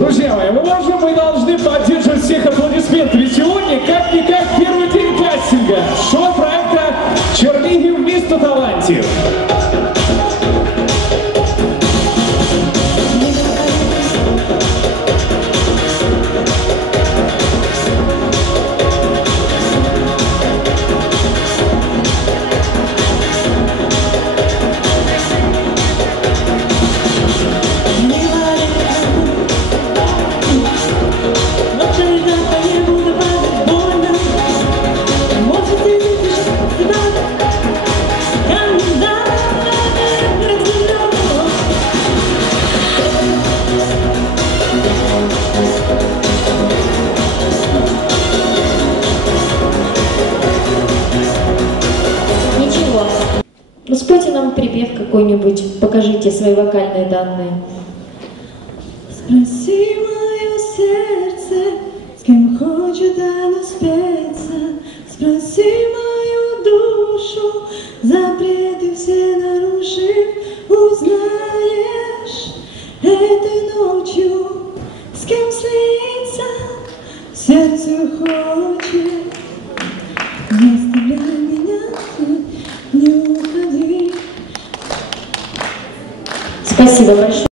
Друзья мои, мы можем, мы должны поддерживать всех аплодисментами. Сегодня, как-никак, первый день кастинга. Шоу проекта «Чернигів. Місто талантів». Ну спойте нам припев какой-нибудь, покажите свои вокальные данные. Спроси мое сердце, с кем хочет оно спеться. Спроси мою душу, запреты все нарушив, узнаешь этой ночью, с кем слиться сердце хочет. esquecida, mas